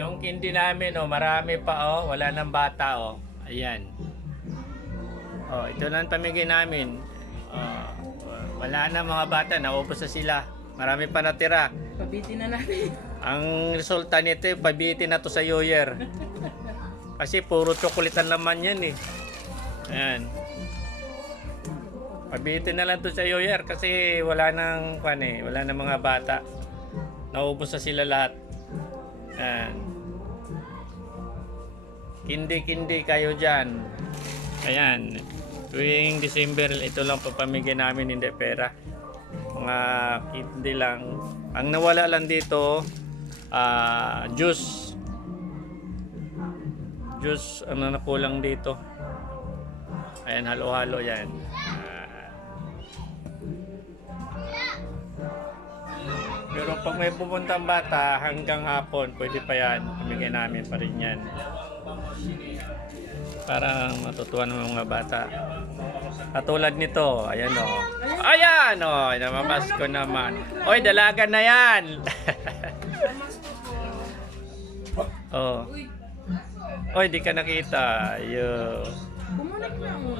Yung candy namin, oh, marami pa, oh. Wala nang bata, oh. Ayan. Oh, ito na ang pamigay namin. Oh, wala na mga bata, naubos na sila. Marami pa natira. Pabitin na natin. Ang resulta nito, pabitin na to sa New Year. Kasi puro chocolate ang laman yan eh. Ayan. Pabitin na lang to sa New Year kasi wala nang wala nang mga bata. Naubos na sila lahat. Ayan. Kindi-kindi kayo dyan. Ayan. Tuwing December, ito lang papamigay namin, hindi pera. Mga kindi lang. Ang nawala lang dito, juice. Juice, ano na kulang dito. Ayan, halo-halo yan. Pero pag may pupuntang bata, hanggang hapon, pwede pa yan. Pamigay namin pa rin yan. Para matutuwa ng mga bata. Katulad nito, ayan o. Ayan o, namapasko naman. Oy, dalaga na yan. Oh. Oy, di ka nakita. Yo. Bumalik na mo.